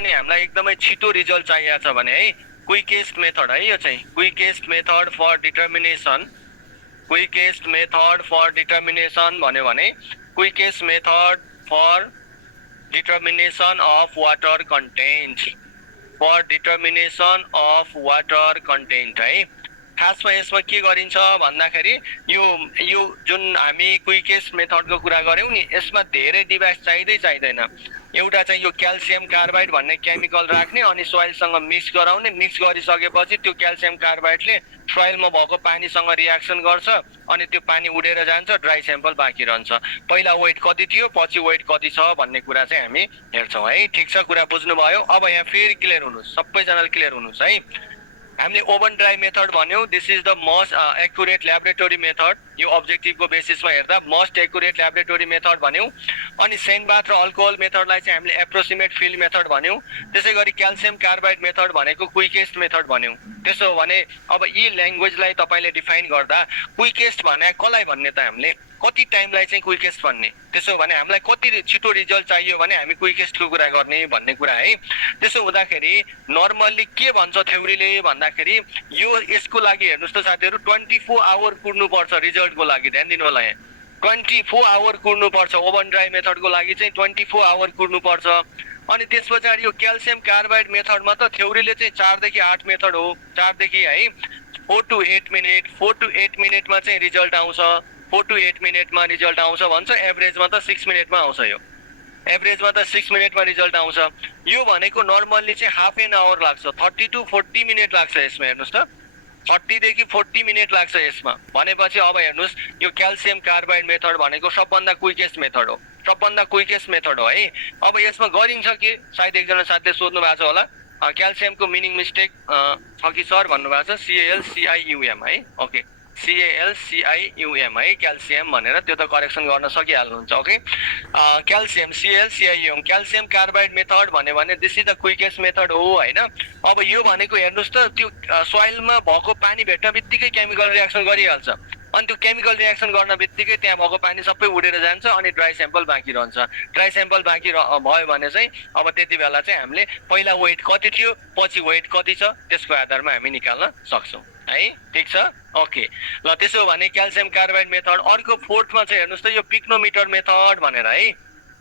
पनि हामीलाई एकदमै छिटो रिजल्ट चाहिएको छ भने है क्विकेस्ट मेथड है यो चाहिँ क्विकेस्ट मेथड फर डिटर्मिनेसन भन्यो भने quickest method for determination of water content है। खासमा यसमा के गरिन्छ भन्दाखेरि यो जुन हामी क्विकेस्ट मेथडको कुरा गर्यौं नि यसमा धेरै डिभाइस चाहिँदैन। एउटा चाहिँ यो क्याल्सियम कार्बाइड भन्ने केमिकल राख्ने अनि सोइलसँग मिक्स गराउने, मिक्स गरिसकेपछि त्यो क्याल्सियम कार्बाइडले सोइलमा भएको पानीसँग रियाक्सन गर्छ अनि त्यो पानी उडेर जान्छ, ड्राई स्याम्पल बाँकी रहन्छ। पहिला वेट कति थियो पछि वेट कति छ भन्ने कुरा चाहिँ हामी हेर्छौं है। ठीक छ, कुरा बुझ्नुभयो। अब यहाँ फेरि क्लियर हुनुस्, सबैजनाले क्लियर हुनुस् है। हामीले ओभन ड्राई मेथड भन्यौं, this is the most accurate laboratory method. यो अब्जेक्टिभको बेसिसमा हेर्दा मोस्ट एक्युरेट ल्याबोरेटरी मेथड भन्यौं। अनि सेन्ट बाथ र अल्कोहल मेथडलाई चाहिँ हामीले एप्रोक्सिमेट फिल्ड मेथड भन्यौं। त्यसै गरी क्याल्सियम कार्बाइड मेथड भनेको क्विकेस्ट मेथड भन्यौं। त्यसो भने अब यी ल्याङ्ग्वेजलाई तपाईले डिफाइन गर्दा क्विकेस्ट भने कसलाई भन्ने त हामीले कति टाइमलाई चाहिँ क्विकेस्ट भन्ने, त्यसो भने हामीलाई कति छिटो रिजल्ट चाहियो भने हामी क्विकेस्टको कुरा गर्ने भन्ने कुरा है। त्यसो हुँदाखेरि नर्मल्ली के भन्छ थ्योरीले भन्दाखेरि यो यसको लागि हेर्नुस् त साथीहरु 24 आवर कुर्नु पर्छ रिजल्टको लागि। ध्यान दिनु होला, यहाँ 24 आवर कुर्नु पर्छ। ओभन ड्राई मेथडको लागि चाहिँ 24 आवर कुर्नु पर्छ। अनि त्यसपछि यो क्याल्सियम कार्बाइड मेथडमा त थ्योरीले चाहिँ 4 देखि 8 मेथड हो, 4 देखि है 4 to 8 मिनेट, 4 to 8 मिनेटमा चाहिँ रिजल्ट आउँछ। 4 to 8 मिनेटमा रिजल्ट आउँछ भन्छ, एभरेजमा त 6 मिनेटमा आउँछ। यो एभरेजमा त 6 मिनेटमा रिजल्ट आउँछ। यो भनेको नर्मल्ली चाहिँ हाफ एन आवर लाग्छ, 30 to 40 मिनेट लाग्छ यसमा। हेर्नुस् त 30 देखि 40 मिनेट लाग्छ यसमा। भनेपछि अब हेर्नुस् यो क्याल्सियम कार्बाइड मेथड भनेको सबभन्दा क्विकेस्ट मेथड हो, है। अब यसमा गरिन्छ के, सायद एकजना साथीले सोध्नु भएको छ होला, क्याल्सियमको मिनिङ मिस्टेक छ कि सर भन्नुभएको छ। CALCIUM है, ओके CALCIUM है क्याल्सियम भनेर, त्यो त करेक्सन गर्न सकिहाल्नुहुन्छ। Okay calcium CALCIUM calcium carbide method भन्यो भने this is the quickest method हो हैन। अब यो भनेको हेर्नुस् त त्यो सोइलमा भएको पानी भेट्न बित्तिकै केमिकल रियाक्सन गरिहाल्छ अनि त्यो केमिकल रियाक्सन गर्न बित्तिकै त्यहाँ भएको पानी सबै उडेर जान्छ अनि ड्राई स्याम्पल बाँकी रहन्छ। ड्राई स्याम्पल बाँकी भयो भने चाहिँ अब त्यति बेला चाहिँ हामीले पहिला वेट कति थियो पछि वेट कति छ त्यसको आधारमा हामी निकाल्न सक्छौं है। ठीक छ, ओके ल। त्यसो भने क्याल्सियम कार्बाइड मेथड। अर्को फोर्थमा चाहिँ हेर्नुस् त यो पिक्नोमिटर मेथड भनेर है।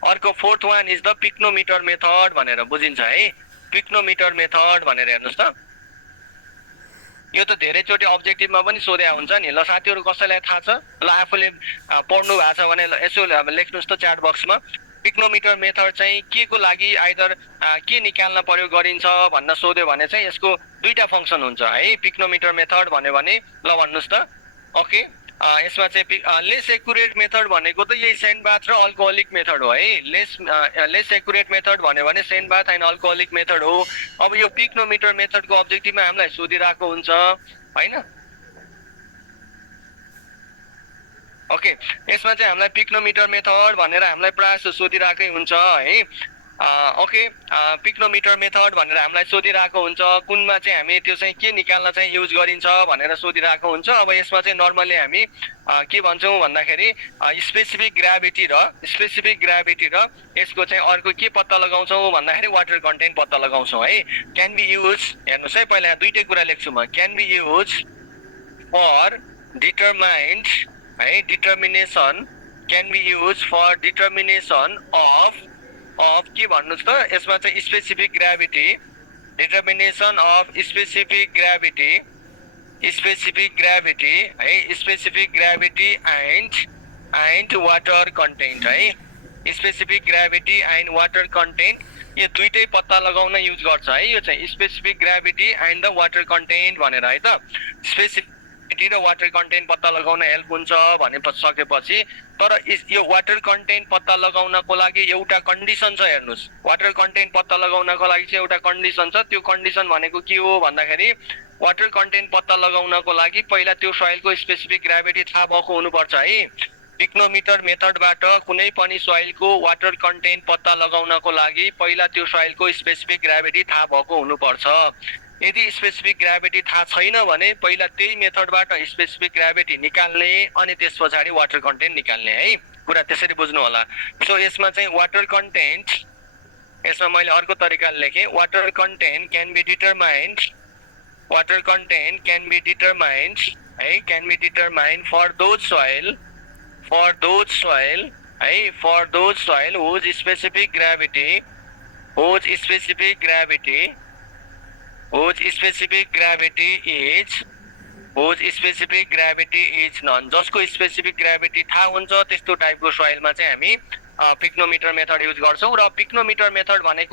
अर्को fourth one is the pycnometer method भनेर बुझिन्छ है। पिक्नोमिटर मेथड भनेर हेर्नुस् त, यो त धेरैचोटि अब्जेक्टिभमा पनि सोध्या हुन्छ नि। ल साथीहरु कसैलाई थाहा छ, ल आफूले पढ्नु भएको छ भने यसो लेख्नुस् त च्याट बक्समा। पिक्नोमिटर मेथड चाहिँ के को लागि आइदर के निकाल्न पर्यो गरिन्छ भन्न सोध्यो भने चाहिँ यसको दुईटा फंक्सन हुन्छ है। पिक्नोमिटर मेथड भन्यो भने ल भन्नुस् त, ओके यसमा चाहिँ लेस एक्युरेट मेथड भनेको त यही सेन्ट बाथ र अल्कोहोलिक मेथड हो है। लेस एक्युरेट मेथड भन्यो भने sand bath and alcoholic method हो। अब यो पिक्नोमिटर मेथडको अब्जेक्टिभमा हामीलाई सोधिरहेको हुन्छ हैन। ओके यसमा चाहिँ हामीलाई पिक्नोमिटर मेथड भनेर हामीलाई प्राय सोधिरहेकै हुन्छ है। ओके पिक्नोमिटर मेथड भनेर हामीलाई सोधिरहेको हुन्छ, कुनमा चाहिँ हामी त्यो चाहिँ के निकाल्न चाहिँ युज गरिन्छ भनेर सोधिरहेको हुन्छ। अब यसमा चाहिँ नर्मली हामी के भन्छौं भन्दाखेरि स्पेसिफिक ग्राभिटी र यसको चाहिँ अर्को के पत्ता लगाउँछौं भन्दाखेरि वाटर कन्टेन्ट पत्ता लगाउँछौं है। क्यान बी युज, हेर्नुस् है पहिला दुईटै कुरा लेख्छु म। Can be use for determined है, determination, can be use for determination of के भन्नुस् त, यसमा चाहिँ specific gravity, determination of specific gravity है, specific gravity and water content है। Specific gravity and water content यो दुईटै पत्ता लगाउन युज गर्छ है। यो चाहिँ specific gravity and the water content भनेर है त। स्पेसिफिक र वाटर कन्टेन्ट पत्ता लगाउन हेल्प हुन्छ भने सकेपछि, तर यो वाटर कन्टेन्ट पत्ता लगाउनको लागि एउटा कन्डिसन छ। हेर्नुस् वाटर कन्टेन्ट पत्ता लगाउनको लागि चाहिँ एउटा कन्डिसन छ। त्यो कन्डिसन भनेको के हो भन्दाखेरि वाटर कन्टेन्ट पत्ता लगाउनको लागि पहिला त्यो सोइलको स्पेसिफिक ग्राभिटी थाहा भएको हुनुपर्छ है। पिक्नोमिटर मेथडबाट कुनै पनि सोइलको वाटर कन्टेन्ट पत्ता लगाउनको लागि पहिला त्यो सोइलको स्पेसिफिक ग्राभिटी थाहा भएको हुनुपर्छ। यदि स्पेसिफिक ग्राभिटी थाहा छैन भने पहिला त्यही मेथडबाट स्पेसिफिक ग्राभिटी निकाल्ने अनि त्यसपछि वाटर कन्टेन्ट निकाल्ने है। कुरा त्यसरी बुझ्नु होला। सो यसमा चाहिँ वाटर कन्टेन्ट यसमा मैले अर्को तरिकाले लेखेँ water content can be determined है can be determined for those soil है for those soil whose specific gravity is known जसको स्पेसिफिक ग्राभिटी थाहा हुन्छ त्यस्तो टाइपको सोइलमा चाहिँ हामी पिक्नोमिटर मेथड युज गर्छौँ र पिक्नोमिटर मेथड भनेको